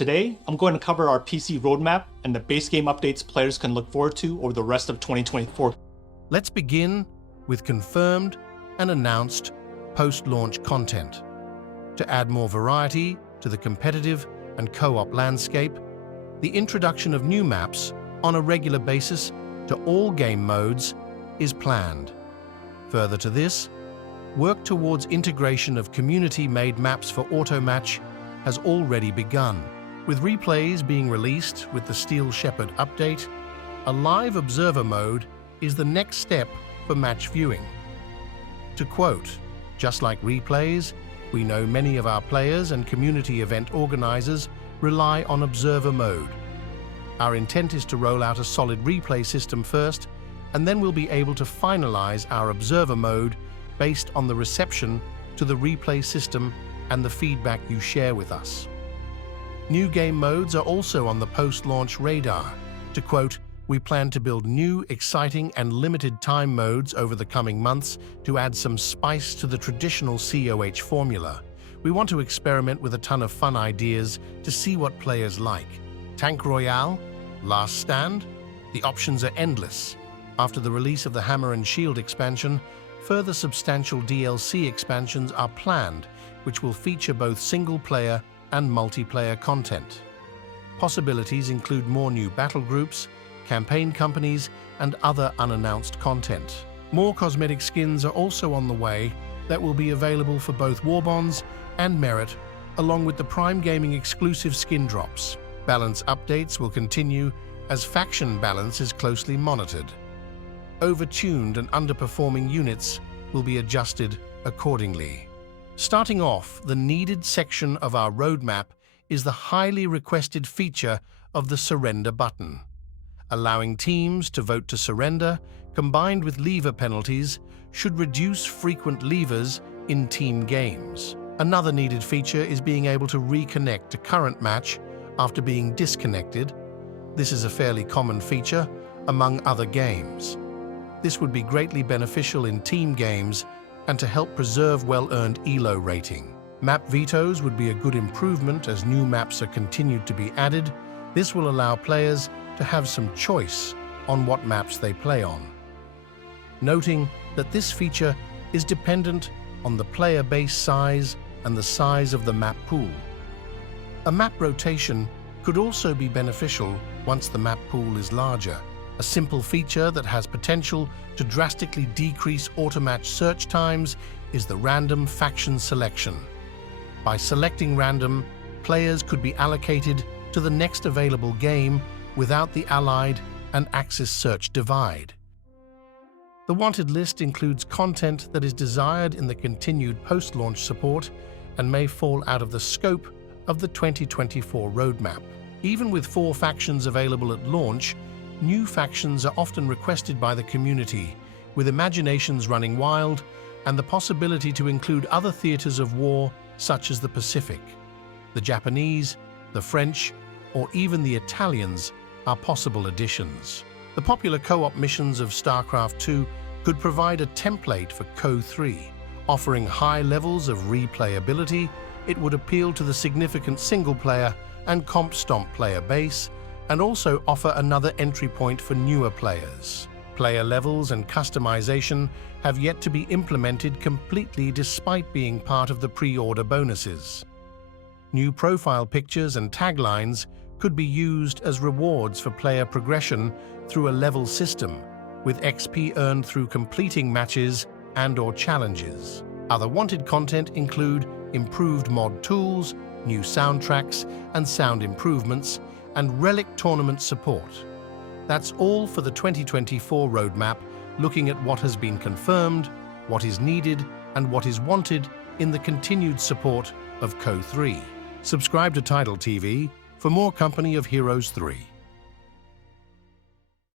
Today, I'm going to cover our PC roadmap and the base game updates players can look forward to over the rest of 2024. Let's begin with confirmed and announced post-launch content. To add more variety to the competitive and co-op landscape, the introduction of new maps on a regular basis to all game modes is planned. Further to this, work towards integration of community-made maps for auto-match has already begun. With replays being released with the Steel Shepherd update, a live observer mode is the next step for match viewing. To quote, "Just like replays, we know many of our players and community event organizers rely on observer mode. Our intent is to roll out a solid replay system first, and then we'll be able to finalize our observer mode based on the reception to the replay system and the feedback you share with us." New game modes are also on the post-launch radar. To quote, "We plan to build new, exciting and limited time modes over the coming months to add some spice to the traditional COH formula. We want to experiment with a ton of fun ideas to see what players like. Tank Royale? Last Stand? The options are endless." After the release of the Hammer and Shield expansion, further substantial DLC expansions are planned, which will feature both single-player and multiplayer content. Possibilities include more new battle groups, campaign companies, and other unannounced content. More cosmetic skins are also on the way that will be available for both Warbonds and Merit, along with the Prime Gaming exclusive skin drops. Balance updates will continue as faction balance is closely monitored. Overtuned and underperforming units will be adjusted accordingly. Starting off, the needed section of our roadmap is the highly requested feature of the surrender button. Allowing teams to vote to surrender, combined with leaver penalties, should reduce frequent leavers in team games. Another needed feature is being able to reconnect a current match after being disconnected. This is a fairly common feature among other games. This would be greatly beneficial in team games and to help preserve well-earned ELO rating. Map vetoes would be a good improvement as new maps are continued to be added. This will allow players to have some choice on what maps they play on. Noting that this feature is dependent on the player base size and the size of the map pool. A map rotation could also be beneficial once the map pool is larger. A simple feature that has potential to drastically decrease automatch search times is the random faction selection. By selecting random, players could be allocated to the next available game without the Allied and Axis search divide. The wanted list includes content that is desired in the continued post-launch support and may fall out of the scope of the 2024 roadmap. Even with 4 factions available at launch, new factions are often requested by the community, with imaginations running wild and the possibility to include other theaters of war such as the Pacific. The Japanese, the French, or even the Italians are possible additions. The popular co-op missions of StarCraft II could provide a template for CO3. Offering high levels of replayability, it would appeal to the significant single-player and comp stomp player base, and also offer another entry point for newer players. Player levels and customization have yet to be implemented completely despite being part of the pre-order bonuses. New profile pictures and taglines could be used as rewards for player progression through a level system, with XP earned through completing matches and/or challenges. Other wanted content include improved mod tools, new soundtracks and sound improvements, and Relic tournament support. That's all for the 2024 roadmap, looking at what has been confirmed, what is needed, and what is wanted in the continued support of CO3. Subscribe to TidaLtv for more Company of Heroes 3.